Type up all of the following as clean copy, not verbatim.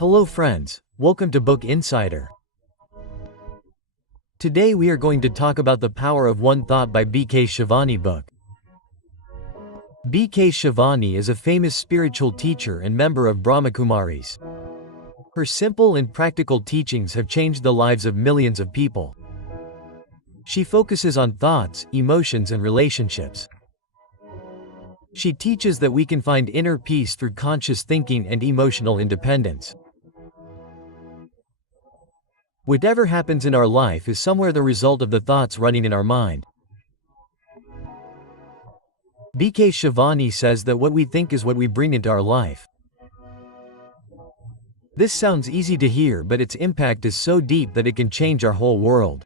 Hello friends, welcome to Book Insider. Today we are going to talk about The Power of One Thought by B.K. Shivani book. B.K. Shivani is a famous spiritual teacher and member of BrahmaKumaries. Her simple and practical teachings have changed the lives of millions of people. She focuses on thoughts, emotions and relationships. She teaches that we can find inner peace through conscious thinking and emotional independence. Whatever happens in our life is somewhere the result of the thoughts running in our mind. B.K. Shivani says that what we think is what we bring into our life. This sounds easy to hear, but its impact is so deep that it can change our whole world.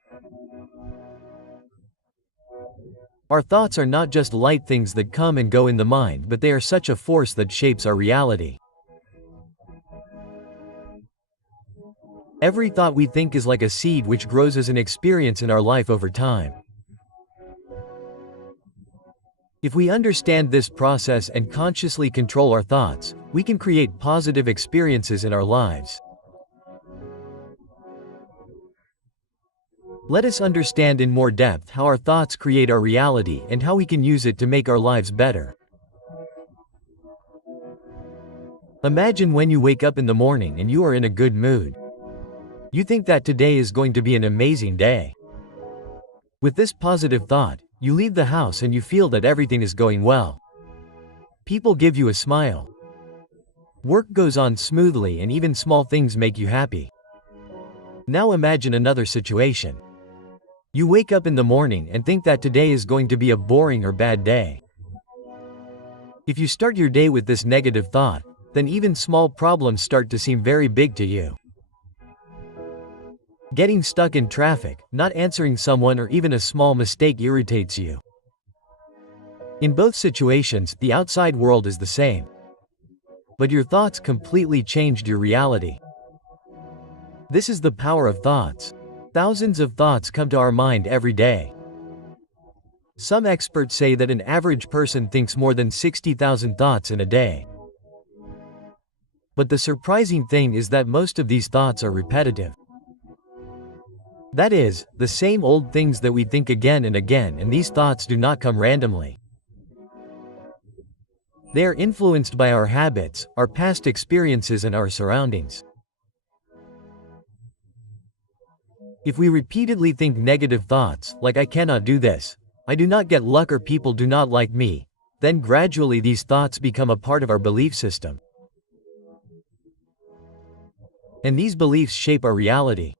Our thoughts are not just light things that come and go in the mind, but they are such a force that shapes our reality. Every thought we think is like a seed which grows as an experience in our life over time. If we understand this process and consciously control our thoughts, we can create positive experiences in our lives. Let us understand in more depth how our thoughts create our reality and how we can use it to make our lives better. Imagine when you wake up in the morning and you are in a good mood. You think that today is going to be an amazing day. With this positive thought, you leave the house and you feel that everything is going well. People give you a smile. Work goes on smoothly and even small things make you happy. Now imagine another situation. You wake up in the morning and think that today is going to be a boring or bad day. If you start your day with this negative thought, then even small problems start to seem very big to you. Getting stuck in traffic, not answering someone or even a small mistake irritates you. In both situations, the outside world is the same. But your thoughts completely changed your reality. This is the power of thoughts. Thousands of thoughts come to our mind every day. Some experts say that an average person thinks more than 60,000 thoughts in a day. But the surprising thing is that most of these thoughts are repetitive. That is, the same old things that we think again and again, and these thoughts do not come randomly. They are influenced by our habits, our past experiences and our surroundings. If we repeatedly think negative thoughts, like I cannot do this, I do not get luck or people do not like me, then gradually these thoughts become a part of our belief system. And these beliefs shape our reality.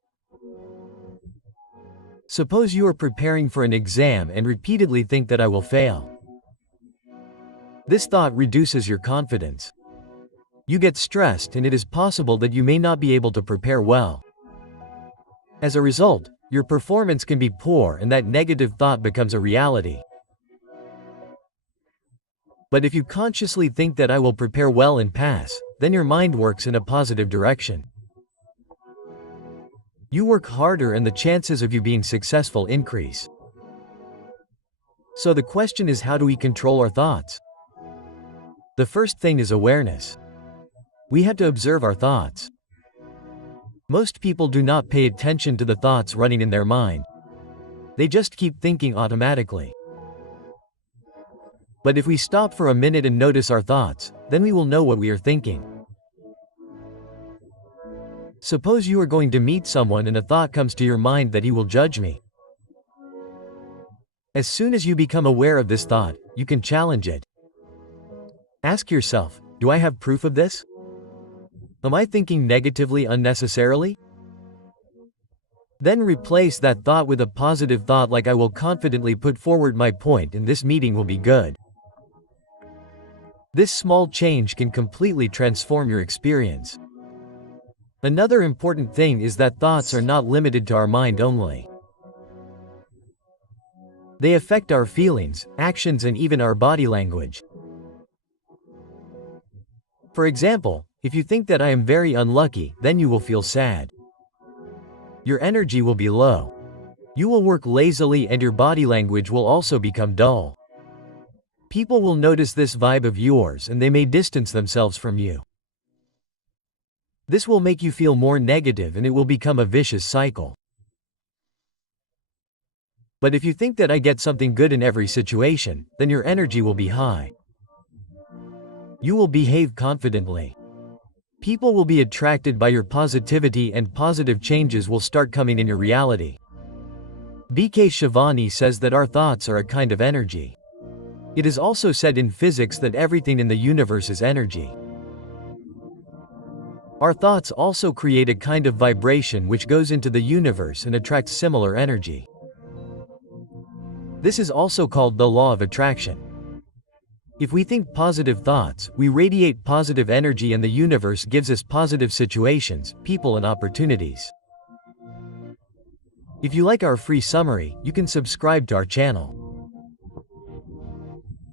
Suppose you are preparing for an exam and repeatedly think that I will fail. This thought reduces your confidence. You get stressed and it is possible that you may not be able to prepare well. As a result, your performance can be poor and that negative thought becomes a reality. But if you consciously think that I will prepare well and pass, then your mind works in a positive direction. You work harder and the chances of you being successful increase. So the question is, how do we control our thoughts? The first thing is awareness. We have to observe our thoughts. Most people do not pay attention to the thoughts running in their mind. They just keep thinking automatically. But if we stop for a minute and notice our thoughts, then we will know what we are thinking. Suppose you are going to meet someone and a thought comes to your mind that he will judge me. As soon as you become aware of this thought, you can challenge it. Ask yourself, do I have proof of this? Am I thinking negatively unnecessarily? Then replace that thought with a positive thought like I will confidently put forward my point and this meeting will be good. This small change can completely transform your experience. Another important thing is that thoughts are not limited to our mind only. They affect our feelings, actions and even our body language. For example, if you think that I am very unlucky, then you will feel sad. Your energy will be low. You will work lazily and your body language will also become dull. People will notice this vibe of yours and they may distance themselves from you. This will make you feel more negative and it will become a vicious cycle. But if you think that I get something good in every situation, then your energy will be high. You will behave confidently. People will be attracted by your positivity and positive changes will start coming in your reality. B.K. Shivani says that our thoughts are a kind of energy. It is also said in physics that everything in the universe is energy. Our thoughts also create a kind of vibration which goes into the universe and attracts similar energy. This is also called the law of attraction. If we think positive thoughts, we radiate positive energy and the universe gives us positive situations, people and opportunities. If you like our free summary, you can subscribe to our channel.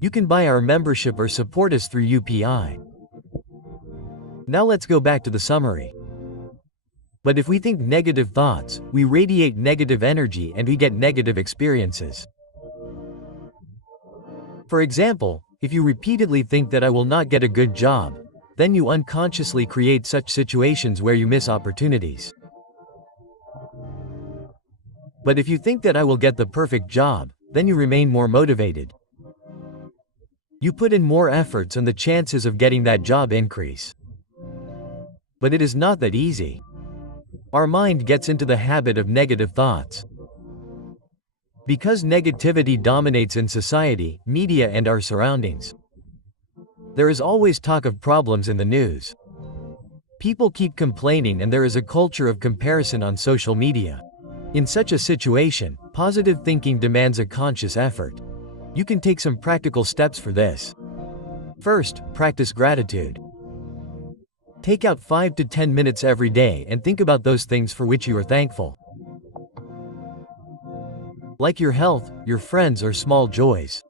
You can buy our membership or support us through UPI. Now let's go back to the summary. But if we think negative thoughts, we radiate negative energy and we get negative experiences. For example, if you repeatedly think that I will not get a good job, then you unconsciously create such situations where you miss opportunities. But if you think that I will get the perfect job, then you remain more motivated. You put in more efforts and the chances of getting that job increase. But it is not that easy. Our mind gets into the habit of negative thoughts. Because negativity dominates in society, media and our surroundings. There is always talk of problems in the news. People keep complaining and there is a culture of comparison on social media. In such a situation, positive thinking demands a conscious effort. You can take some practical steps for this. First, practice gratitude. Take out 5 to 10 minutes every day and think about those things for which you are thankful. Like your health, your friends or small joys.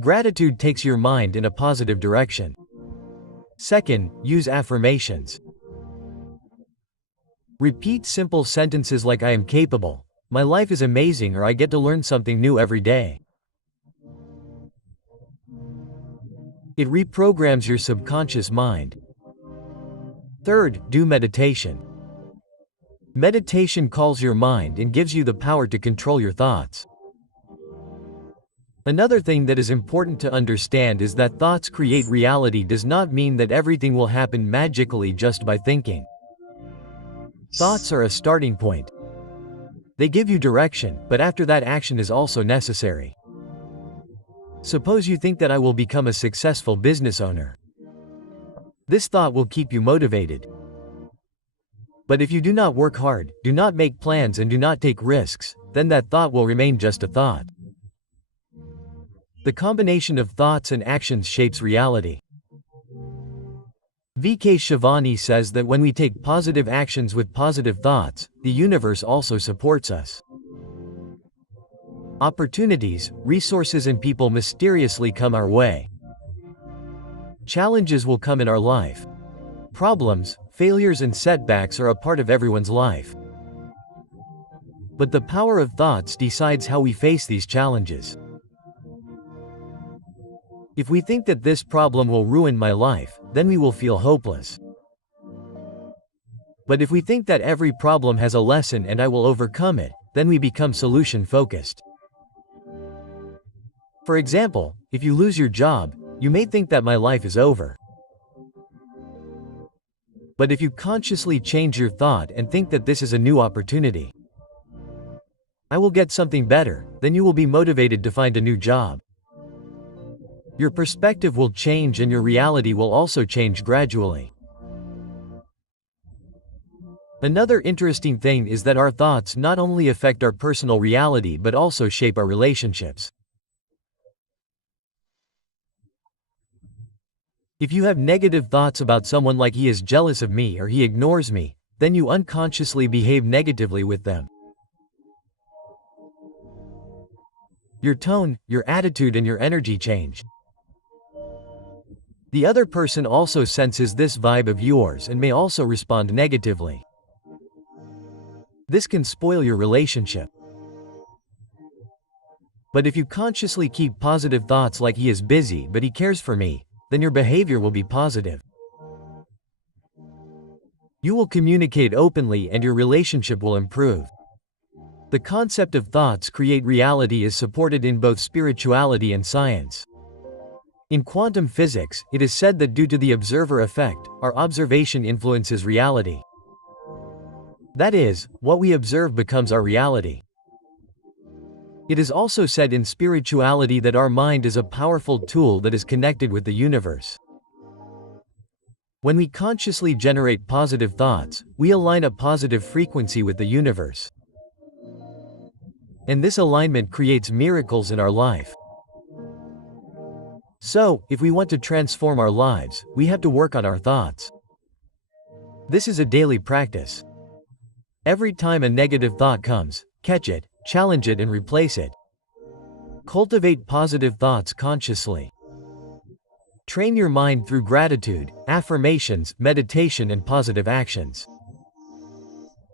Gratitude takes your mind in a positive direction. Second, use affirmations. Repeat simple sentences like I am capable, my life is amazing or I get to learn something new every day. It reprograms your subconscious mind. Third, do meditation. Meditation calls your mind and gives you the power to control your thoughts. Another thing that is important to understand is that thoughts create reality does not mean that everything will happen magically just by thinking. Thoughts are a starting point. They give you direction, but after that action is also necessary. Suppose you think that I will become a successful business owner. This thought will keep you motivated. But if you do not work hard, do not make plans and do not take risks, then that thought will remain just a thought. The combination of thoughts and actions shapes reality. V.K. Shivani says that when we take positive actions with positive thoughts, the universe also supports us. Opportunities, resources and people mysteriously come our way. Challenges will come in our life. Problems, failures and setbacks are a part of everyone's life. But the power of thoughts decides how we face these challenges. If we think that this problem will ruin my life, then we will feel hopeless. But if we think that every problem has a lesson and I will overcome it, then we become solution-focused. For example, if you lose your job, you may think that my life is over. But if you consciously change your thought and think that this is a new opportunity, I will get something better, then you will be motivated to find a new job. Your perspective will change and your reality will also change gradually. Another interesting thing is that our thoughts not only affect our personal reality but also shape our relationships. If you have negative thoughts about someone like he is jealous of me or he ignores me, then you unconsciously behave negatively with them. Your tone, your attitude and your energy change. The other person also senses this vibe of yours and may also respond negatively. This can spoil your relationship. But if you consciously keep positive thoughts like he is busy but he cares for me, then your behavior will be positive. You will communicate openly and your relationship will improve. The concept of thoughts create reality is supported in both spirituality and science. In quantum physics, it is said that due to the observer effect, our observation influences reality. That is, what we observe becomes our reality. It is also said in spirituality that our mind is a powerful tool that is connected with the universe. When we consciously generate positive thoughts, we align a positive frequency with the universe. And this alignment creates miracles in our life. So, if we want to transform our lives, we have to work on our thoughts. This is a daily practice. Every time a negative thought comes, catch it, challenge it and replace it. Cultivate positive thoughts consciously. Train your mind through gratitude, affirmations, meditation and positive actions.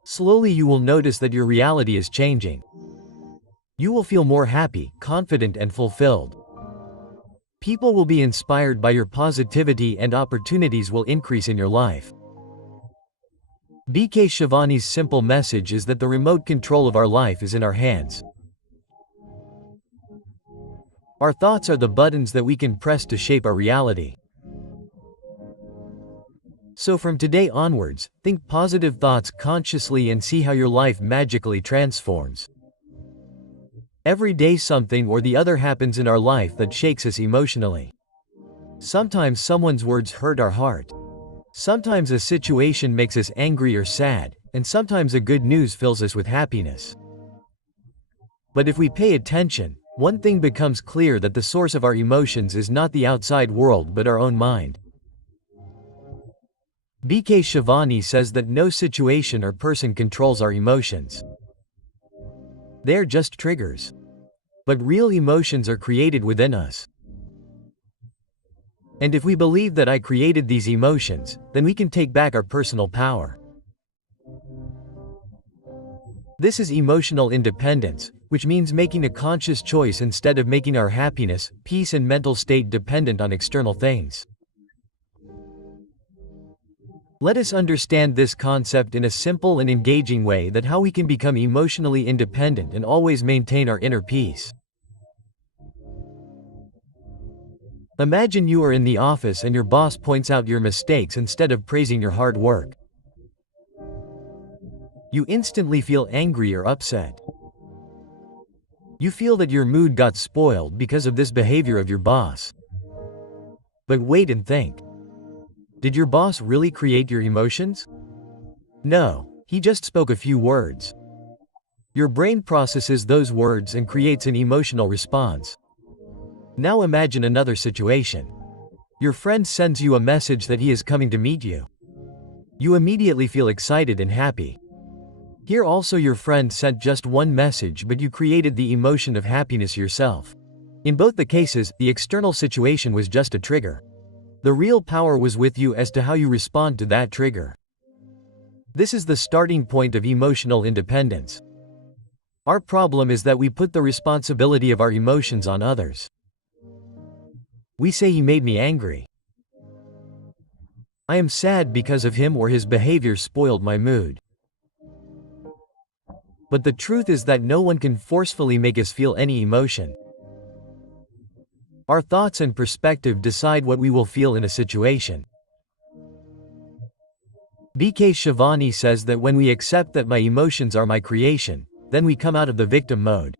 Slowly you will notice that your reality is changing. You will feel more happy, confident and fulfilled. People will be inspired by your positivity and opportunities will increase in your life. B.K. Shivani's simple message is that the remote control of our life is in our hands. Our thoughts are the buttons that we can press to shape our reality. So from today onwards, think positive thoughts consciously and see how your life magically transforms. Every day something or the other happens in our life that shakes us emotionally. Sometimes someone's words hurt our heart. Sometimes a situation makes us angry or sad, and sometimes a good news fills us with happiness. But if we pay attention, one thing becomes clear that the source of our emotions is not the outside world but our own mind. B.K. Shivani says that no situation or person controls our emotions. They're just triggers. But real emotions are created within us. And if we believe that I created these emotions, then we can take back our personal power. This is emotional independence, which means making a conscious choice instead of making our happiness, peace and mental state dependent on external things. Let us understand this concept in a simple and engaging way, that how we can become emotionally independent and always maintain our inner peace. Imagine you are in the office and your boss points out your mistakes instead of praising your hard work. You instantly feel angry or upset. You feel that your mood got spoiled because of this behavior of your boss. But wait and think. Did your boss really create your emotions? No, he just spoke a few words. Your brain processes those words and creates an emotional response. Now imagine another situation. Your friend sends you a message that he is coming to meet you. You immediately feel excited and happy. Here also your friend sent just one message, but you created the emotion of happiness yourself. In both the cases, the external situation was just a trigger. The real power was with you as to how you respond to that trigger. This is the starting point of emotional independence. Our problem is that we put the responsibility of our emotions on others. We say he made me angry. I am sad because of him, or his behavior spoiled my mood. But the truth is that no one can forcefully make us feel any emotion. Our thoughts and perspective decide what we will feel in a situation. B.K. Shivani says that when we accept that my emotions are my creation, then we come out of the victim mode.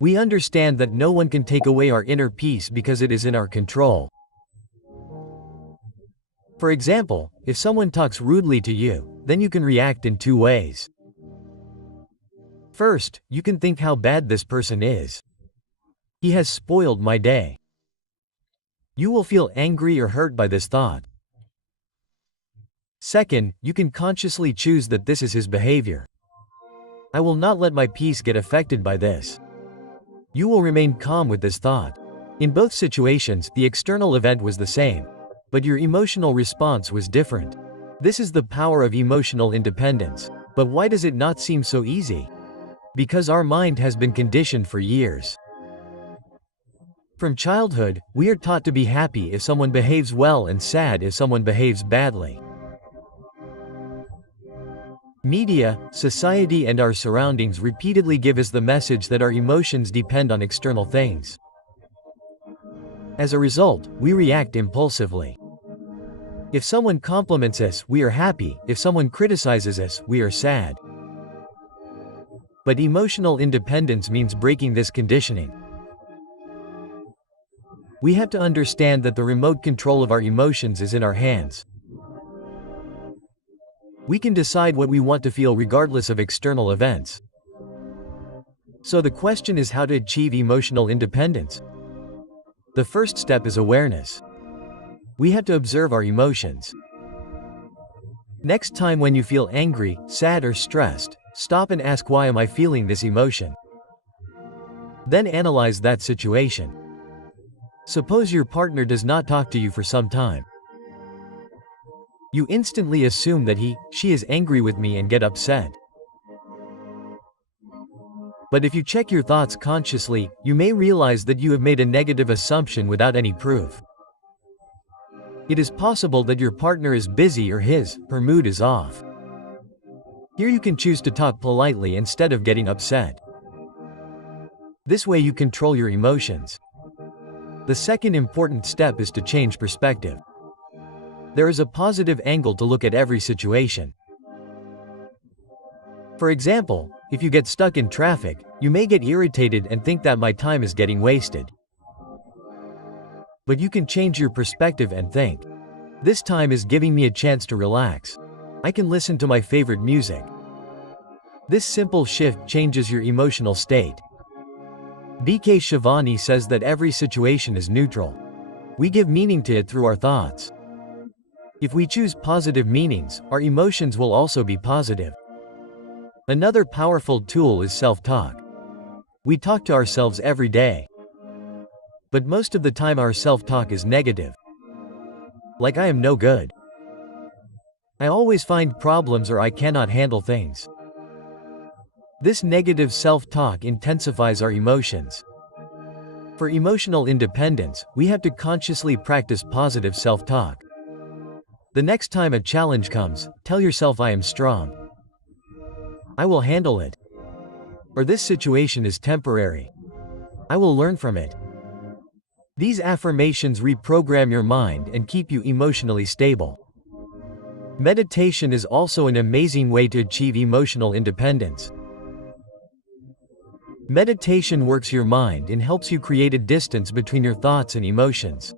We understand that no one can take away our inner peace because it is in our control. For example, if someone talks rudely to you, then you can react in two ways. First, you can think how bad this person is. He has spoiled my day. You will feel angry or hurt by this thought. Second, you can consciously choose that this is his behavior. I will not let my peace get affected by this. You will remain calm with this thought. In both situations, the external event was the same, but your emotional response was different. This is the power of emotional independence. But why does it not seem so easy? Because our mind has been conditioned for years. From childhood, we are taught to be happy if someone behaves well and sad if someone behaves badly. Media, society and our surroundings repeatedly give us the message that our emotions depend on external things. As a result, we react impulsively. If someone compliments us, we are happy; if someone criticizes us, we are sad. But emotional independence means breaking this conditioning. We have to understand that the remote control of our emotions is in our hands. We can decide what we want to feel regardless of external events. So the question is how to achieve emotional independence. The first step is awareness. We have to observe our emotions. Next time when you feel angry, sad or stressed, stop and ask, why am I feeling this emotion? Then analyze that situation. Suppose your partner does not talk to you for some time. You instantly assume that she is angry with me and get upset. But if you check your thoughts consciously, you may realize that you have made a negative assumption without any proof. It is possible that your partner is busy or her mood is off. Here you can choose to talk politely instead of getting upset. This way you control your emotions. The second important step is to change perspective. There is a positive angle to look at every situation. For example, if you get stuck in traffic, you may get irritated and think that my time is getting wasted. But you can change your perspective and think, this time is giving me a chance to relax. I can listen to my favorite music. This simple shift changes your emotional state. B.K. Shivani says that every situation is neutral. We give meaning to it through our thoughts. If we choose positive meanings, our emotions will also be positive. Another powerful tool is self-talk. We talk to ourselves every day. But most of the time our self-talk is negative. Like, I am no good. I always find problems, or I cannot handle things. This negative self-talk intensifies our emotions. For emotional independence, we have to consciously practice positive self-talk. The next time a challenge comes, tell yourself, I am strong. I will handle it. Or this situation is temporary. I will learn from it. These affirmations reprogram your mind and keep you emotionally stable. Meditation is also an amazing way to achieve emotional independence. Meditation works your mind and helps you create a distance between your thoughts and emotions.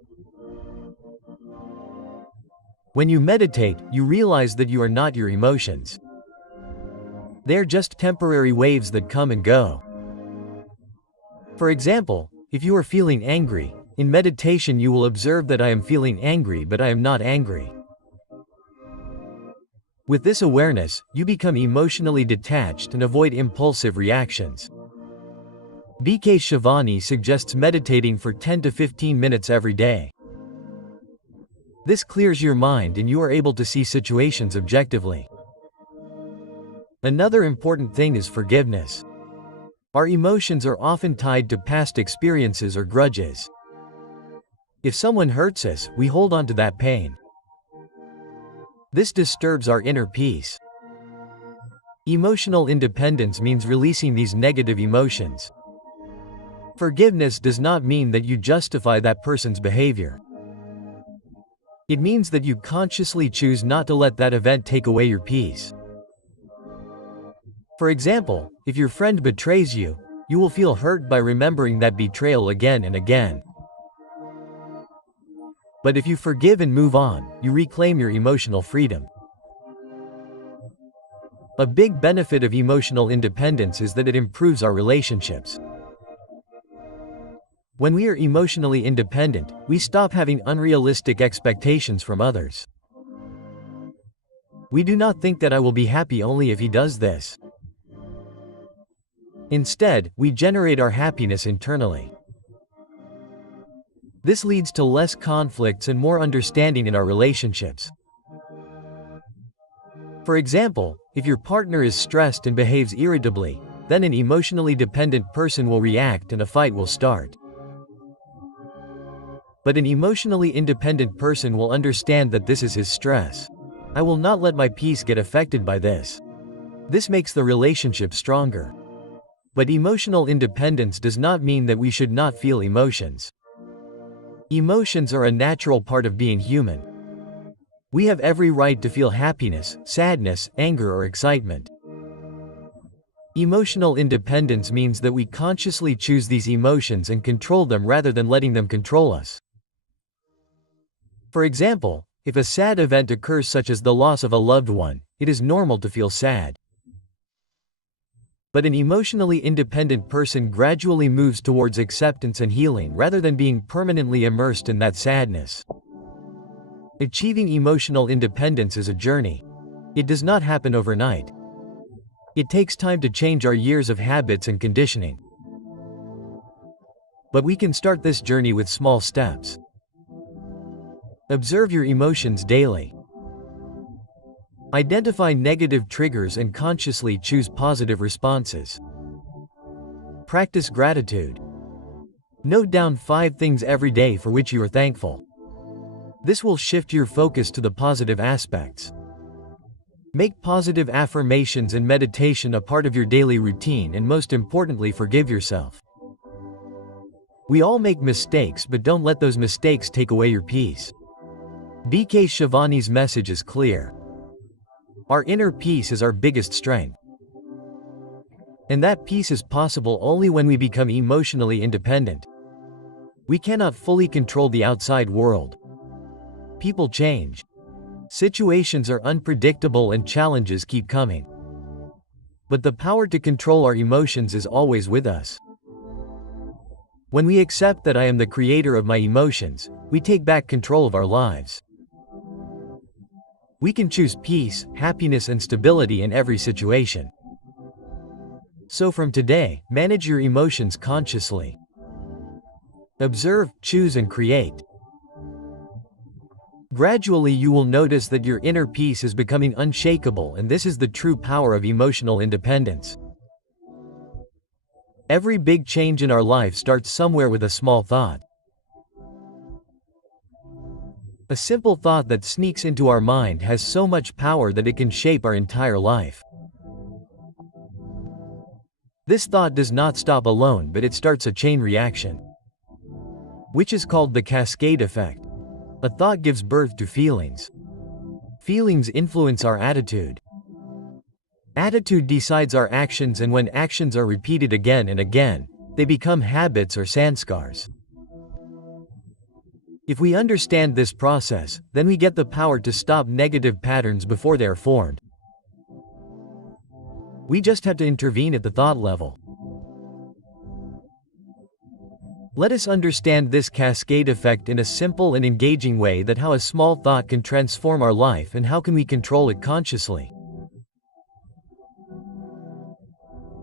When you meditate, you realize that you are not your emotions. They are just temporary waves that come and go. For example, if you are feeling angry, in meditation you will observe that I am feeling angry, but I am not angry. With this awareness, you become emotionally detached and avoid impulsive reactions. B.K. Shivani suggests meditating for 10 to 15 minutes every day. This clears your mind and you are able to see situations objectively. Another important thing is forgiveness. Our emotions are often tied to past experiences or grudges. If someone hurts us, we hold on to that pain. This disturbs our inner peace. Emotional independence means releasing these negative emotions. Forgiveness does not mean that you justify that person's behavior. It means that you consciously choose not to let that event take away your peace. For example, if your friend betrays you, you will feel hurt by remembering that betrayal again and again. But if you forgive and move on, you reclaim your emotional freedom. A big benefit of emotional independence is that it improves our relationships. When we are emotionally independent, we stop having unrealistic expectations from others. We do not think that I will be happy only if he does this. Instead, we generate our happiness internally. This leads to less conflicts and more understanding in our relationships. For example, if your partner is stressed and behaves irritably, then an emotionally dependent person will react and a fight will start. But an emotionally independent person will understand that this is his stress. I will not let my peace get affected by this. This makes the relationship stronger. But emotional independence does not mean that we should not feel emotions. Emotions are a natural part of being human. We have every right to feel happiness, sadness, anger, or excitement. Emotional independence means that we consciously choose these emotions and control them rather than letting them control us. For example, if a sad event occurs such as the loss of a loved one, it is normal to feel sad. But an emotionally independent person gradually moves towards acceptance and healing rather than being permanently immersed in that sadness. Achieving emotional independence is a journey. It does not happen overnight. It takes time to change our years of habits and conditioning. But we can start this journey with small steps. Observe your emotions daily. Identify negative triggers and consciously choose positive responses. Practice gratitude. Note down 5 things every day for which you are thankful. This will shift your focus to the positive aspects. Make positive affirmations and meditation a part of your daily routine, and most importantly, forgive yourself. We all make mistakes, but don't let those mistakes take away your peace. B.K. Shivani's message is clear. Our inner peace is our biggest strength. And that peace is possible only when we become emotionally independent. We cannot fully control the outside world. People change. Situations are unpredictable and challenges keep coming. But the power to control our emotions is always with us. When we accept that I am the creator of my emotions, we take back control of our lives. We can choose peace, happiness, and stability in every situation. So from today, manage your emotions consciously. Observe, choose, and create. Gradually you will notice that your inner peace is becoming unshakable, and this is the true power of emotional independence. Every big change in our life starts somewhere with a small thought. A simple thought that sneaks into our mind has so much power that it can shape our entire life. This thought does not stop alone, but it starts a chain reaction, which is called the cascade effect. A thought gives birth to feelings. Feelings influence our attitude. Attitude decides our actions, and when actions are repeated again and again, they become habits or sanskars. If we understand this process, then we get the power to stop negative patterns before they are formed. We just have to intervene at the thought level. Let us understand this cascade effect in a simple and engaging way, that how a small thought can transform our life and how can we control it consciously.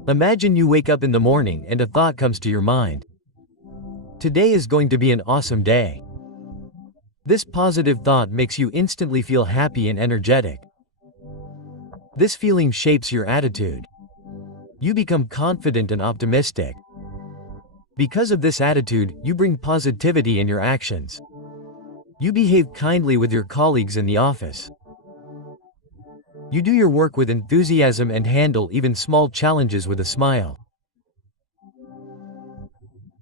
Imagine you wake up in the morning and a thought comes to your mind. Today is going to be an awesome day. This positive thought makes you instantly feel happy and energetic. This feeling shapes your attitude. You become confident and optimistic. Because of this attitude, you bring positivity in your actions. You behave kindly with your colleagues in the office. You do your work with enthusiasm and handle even small challenges with a smile.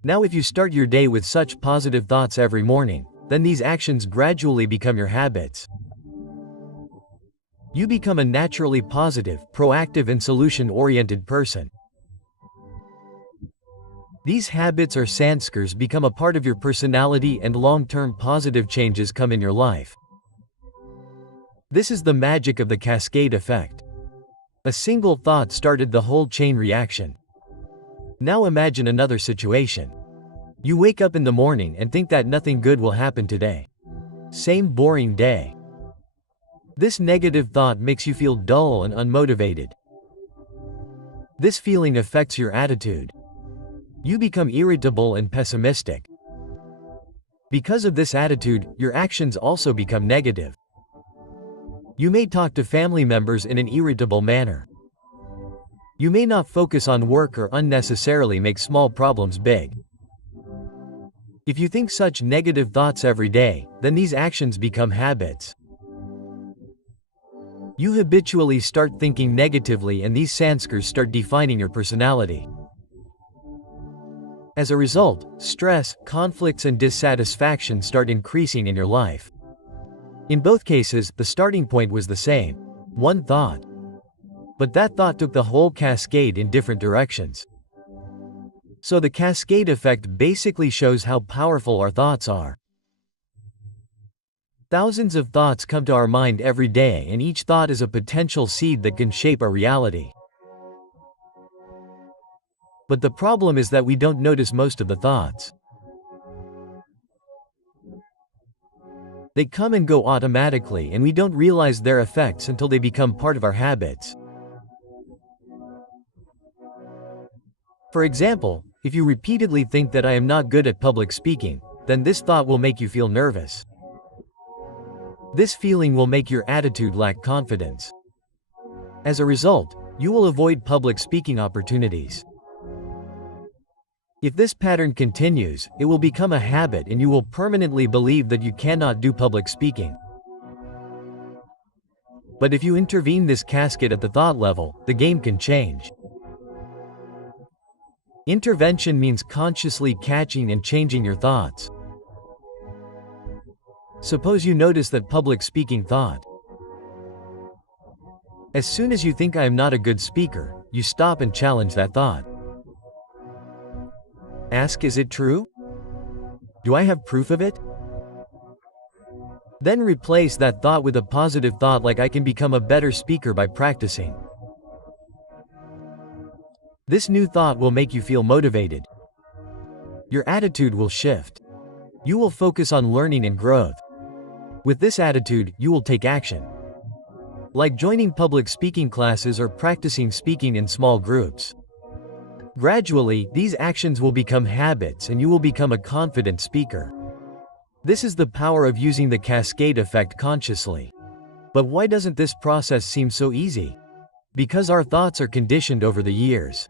Now, if you start your day with such positive thoughts every morning, then these actions gradually become your habits. You become a naturally positive, proactive, and solution-oriented person. These habits or sanskars become a part of your personality, and long-term positive changes come in your life. This is the magic of the cascade effect. A single thought started the whole chain reaction. Now imagine another situation. You wake up in the morning and think that nothing good will happen today. Same boring day. This negative thought makes you feel dull and unmotivated. This feeling affects your attitude. You become irritable and pessimistic. Because of this attitude, your actions also become negative. You may talk to family members in an irritable manner. You may not focus on work or unnecessarily make small problems big. If you think such negative thoughts every day, then these actions become habits. You habitually start thinking negatively and these sanskars start defining your personality. As a result, stress, conflicts and dissatisfaction start increasing in your life. In both cases, the starting point was the same. One thought. But that thought took the whole cascade in different directions. So the cascade effect basically shows how powerful our thoughts are. Thousands of thoughts come to our mind every day and each thought is a potential seed that can shape our reality. But the problem is that we don't notice most of the thoughts. They come and go automatically and we don't realize their effects until they become part of our habits. For example, if you repeatedly think that I am not good at public speaking, then this thought will make you feel nervous. This feeling will make your attitude lack confidence. As a result, you will avoid public speaking opportunities. If this pattern continues, it will become a habit and you will permanently believe that you cannot do public speaking. But if you intervene this cascade at the thought level, the game can change. Intervention means consciously catching and changing your thoughts. Suppose you notice that public speaking thought. As soon as you think I am not a good speaker, you stop and challenge that thought. Ask, is it true? Do I have proof of it? Then replace that thought with a positive thought like I can become a better speaker by practicing. This new thought will make you feel motivated. Your attitude will shift. You will focus on learning and growth. With this attitude, you will take action. Like joining public speaking classes or practicing speaking in small groups. Gradually, these actions will become habits and you will become a confident speaker. This is the power of using the cascade effect consciously. But why doesn't this process seem so easy? Because our thoughts are conditioned over the years.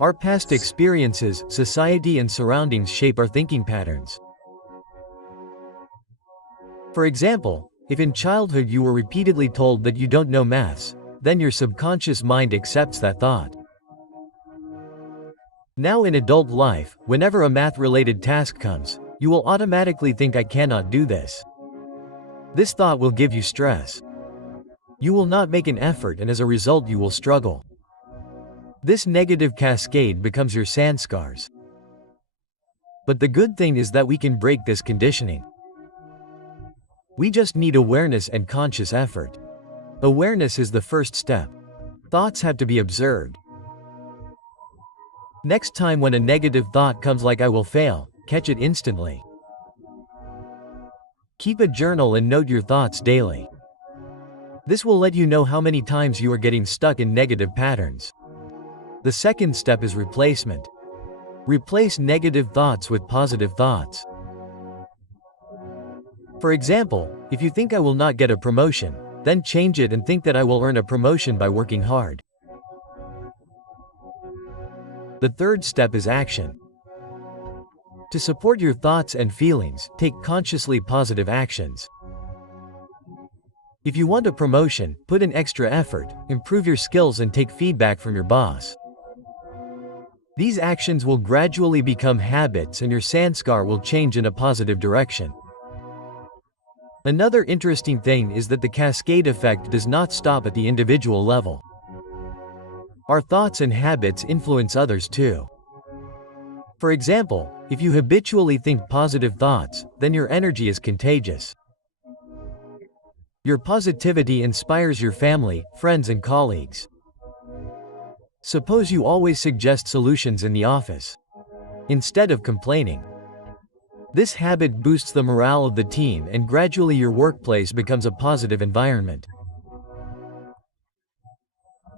Our past experiences, society and surroundings shape our thinking patterns. For example, if in childhood you were repeatedly told that you don't know maths, then your subconscious mind accepts that thought. Now in adult life, whenever a math-related task comes, you will automatically think I cannot do this. This thought will give you stress. You will not make an effort and as a result you will struggle. This negative cascade becomes your sanskars. But the good thing is that we can break this conditioning. We just need awareness and conscious effort. Awareness is the first step. Thoughts have to be observed. Next time when a negative thought comes like I will fail, catch it instantly. Keep a journal and note your thoughts daily. This will let you know how many times you are getting stuck in negative patterns. The second step is replacement. Replace negative thoughts with positive thoughts. For example, if you think I will not get a promotion, then change it and think that I will earn a promotion by working hard. The third step is action. To support your thoughts and feelings, take consciously positive actions. If you want a promotion, put in extra effort, improve your skills and take feedback from your boss. These actions will gradually become habits and your sanskar will change in a positive direction. Another interesting thing is that the cascade effect does not stop at the individual level. Our thoughts and habits influence others too. For example, if you habitually think positive thoughts, then your energy is contagious. Your positivity inspires your family, friends and colleagues. Suppose you always suggest solutions in the office, instead of complaining. This habit boosts the morale of the team and gradually your workplace becomes a positive environment.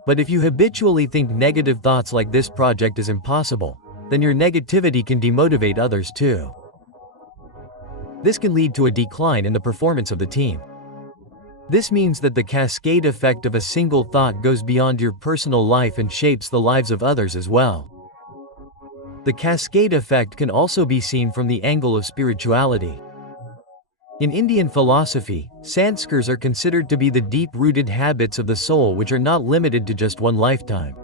But if you habitually think negative thoughts like this project is impossible, then your negativity can demotivate others too. This can lead to a decline in the performance of the team. This means that the cascade effect of a single thought goes beyond your personal life and shapes the lives of others as well. The cascade effect can also be seen from the angle of spirituality. In Indian philosophy, sanskars are considered to be the deep-rooted habits of the soul which are not limited to just one lifetime.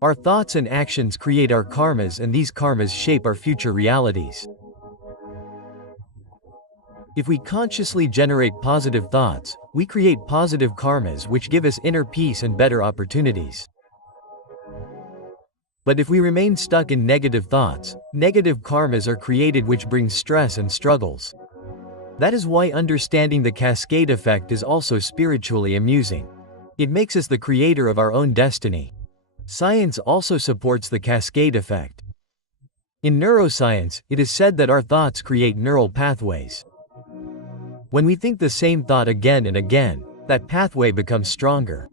Our thoughts and actions create our karmas, and these karmas shape our future realities. If we consciously generate positive thoughts, we create positive karmas which give us inner peace and better opportunities. But if we remain stuck in negative thoughts, negative karmas are created which bring stress and struggles. That is why understanding the cascade effect is also spiritually amusing. It makes us the creator of our own destiny. Science also supports the cascade effect. In neuroscience, it is said that our thoughts create neural pathways. When we think the same thought again and again, that pathway becomes stronger.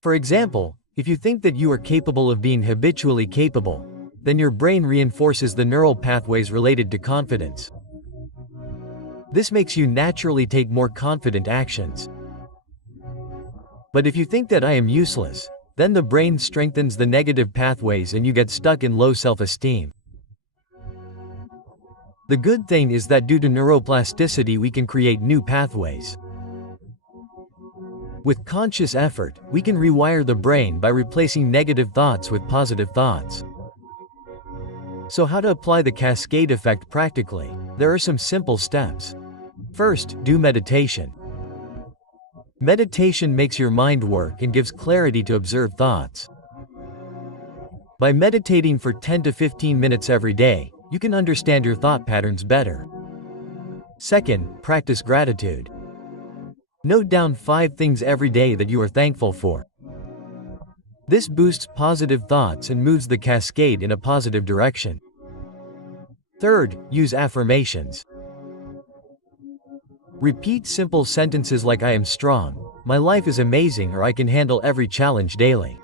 For example, if you think that you are capable of being habitually capable, then your brain reinforces the neural pathways related to confidence. This makes you naturally take more confident actions. But if you think that I am useless, then the brain strengthens the negative pathways and you get stuck in low self-esteem. The good thing is that due to neuroplasticity we can create new pathways. With conscious effort, we can rewire the brain by replacing negative thoughts with positive thoughts. So how to apply the cascade effect practically? There are some simple steps. First, do meditation. Meditation makes your mind work and gives clarity to observe thoughts. By meditating for 10 to 15 minutes every day, you can understand your thought patterns better. Second, practice gratitude. Note down 5 things every day that you are thankful for. This boosts positive thoughts and moves the cascade in a positive direction. Third, use affirmations. Repeat simple sentences like I am strong, my life is amazing, or I can handle every challenge daily.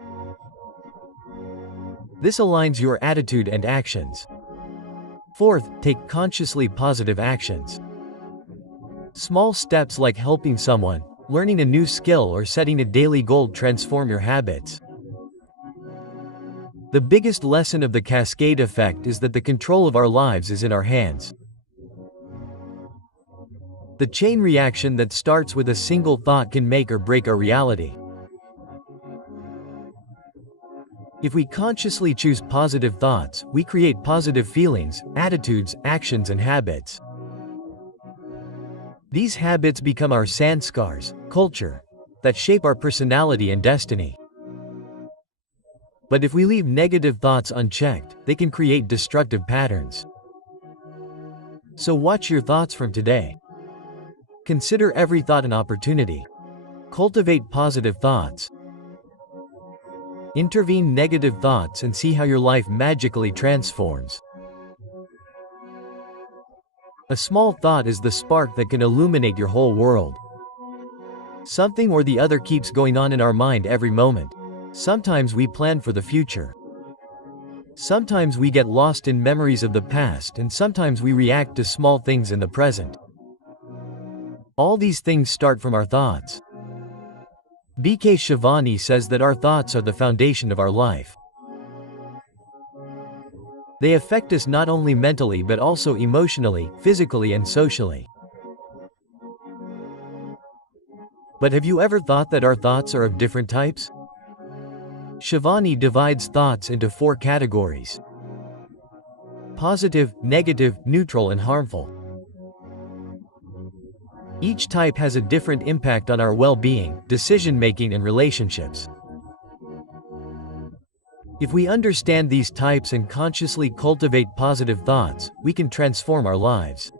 This aligns your attitude and actions. Fourth, take consciously positive actions. Small steps like helping someone, learning a new skill, or setting a daily goal transform your habits. The biggest lesson of the cascade effect is that the control of our lives is in our hands. The chain reaction that starts with a single thought can make or break our reality. If we consciously choose positive thoughts, we create positive feelings, attitudes, actions, and habits. These habits become our sanskars, culture, that shape our personality and destiny. But if we leave negative thoughts unchecked, they can create destructive patterns. So watch your thoughts from today. Consider every thought an opportunity. Cultivate positive thoughts. Intervene negative thoughts and see how your life magically transforms. A small thought is the spark that can illuminate your whole world. Something or the other keeps going on in our mind every moment. Sometimes we plan for the future. Sometimes we get lost in memories of the past, and sometimes we react to small things in the present. All these things start from our thoughts. B.K. Shivani says that our thoughts are the foundation of our life. They affect us not only mentally but also emotionally, physically, and socially. But have you ever thought that our thoughts are of different types? Shivani divides thoughts into 4 categories: positive, negative, neutral, and harmful. Each type has a different impact on our well-being, decision-making, and relationships. If we understand these types and consciously cultivate positive thoughts, we can transform our lives.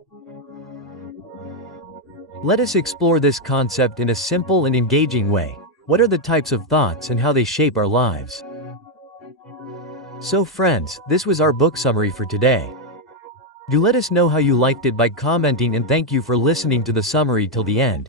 Let us explore this concept in a simple and engaging way. What are the types of thoughts and how they shape our lives? So friends, this was our book summary for today. Do let us know how you liked it by commenting, and thank you for listening to the summary till the end.